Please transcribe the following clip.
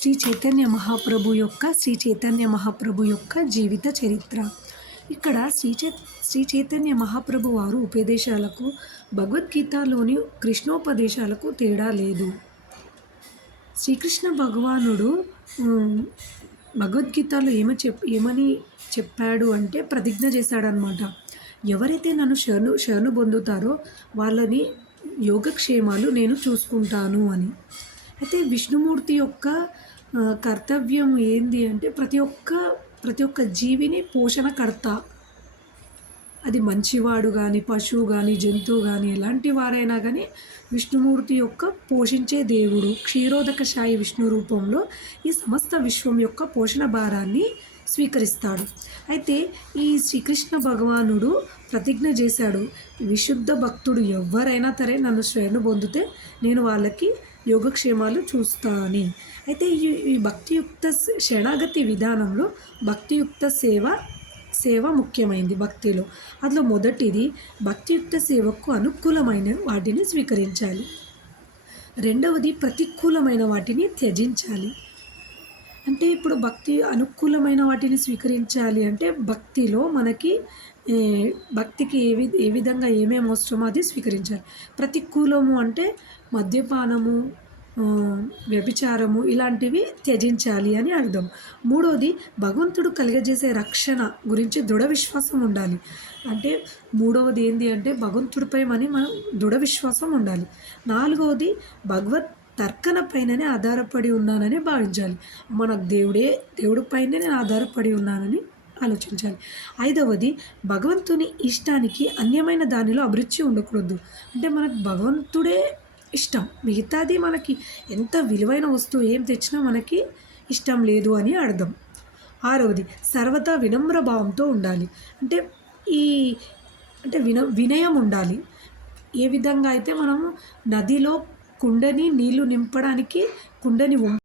శ్రీ చైతన్య మహాప్రభు యొక్క జీవిత చరిత్ర. ఇక్కడ శ్రీ చైతన్య మహాప్రభు వారు ఉపదేశాలకు భగవద్గీతలోని కృష్ణోపదేశాలకు తేడా లేదు. శ్రీకృష్ణ భగవానుడు భగవద్గీతలో ఏమని చెప్పాడు అంటే ప్రతిజ్ఞ చేశాడనమాట. ఎవరైతే నన్ను శరణు పొందుతారో వాళ్ళని యోగక్షేమాలు నేను చూసుకుంటాను అని. అయితే విష్ణుమూర్తి యొక్క కర్తవ్యం ఏంది అంటే ప్రతి ఒక్క జీవిని పోషణకర్త. అది మంచివాడు కానీ, పశువు కానీ, జంతువు కానీ, ఎలాంటి వారైనా కానీ విష్ణుమూర్తి యొక్క పోషించే దేవుడు. క్షీరోదకశాయి విష్ణు రూపంలో ఈ సమస్త విశ్వం యొక్క పోషణ భారాన్ని స్వీకరిస్తాడు. అయితే ఈ శ్రీకృష్ణ భగవానుడు ప్రతిజ్ఞ చేశాడు, విశుద్ధ భక్తుడు ఎవరైనా సరే నన్ను శరణు పొందితే నేను వాళ్ళకి యోగక్షేమాలు చూస్తా అని. అయితే ఈ భక్తియుక్త శరణాగతి విధానంలో భక్తియుక్త సేవ ముఖ్యమైనది. భక్తిలో అందులో మొదటిది భక్తియుక్త సేవకు అనుకూలమైన వాటిని స్వీకరించాలి. రెండవది ప్రతికూలమైన వాటిని త్యజించాలి. అంటే ఇప్పుడు అనుకూలమైన వాటిని స్వీకరించాలి అంటే భక్తిలో మనకి భక్తికి ఏ విధంగా ఏమేమి అవసరమో అది స్వీకరించాలి. ప్రతికూలము అంటే మద్యపానము, వ్యభిచారము ఇలాంటివి త్యజించాలి అని అర్థం. మూడవది భగవంతుడు కలిగజేసే రక్షణ గురించి దృఢ విశ్వాసం ఉండాలి. అంటే మూడవది ఏంటి అంటే భగవంతుడిపై మనం దృఢ విశ్వాసం ఉండాలి. నాలుగవది భగవత్ తర్కన పైననే ఆధారపడి ఉన్నానని భావించాలి. మనకు దేవుడి పైనే నేను ఆధారపడి ఉన్నానని ఆలోచించాలి. ఐదవది భగవంతుని ఇష్టానికి అన్యమైన దానిలో అభిరుచి ఉండకూడదు. అంటే మనకు భగవంతుడే ఇష్టం, మిగతాది మనకి ఎంత విలువైన వస్తువు ఏం తెచ్చినా మనకి ఇష్టం లేదు అని అర్థం. ఆరవది సర్వదా వినమ్ర భావంతో ఉండాలి. అంటే వినయం ఉండాలి. ఏ విధంగా అయితే మనము నదిలో కుండని నీళ్లు నింపడానికి కుండని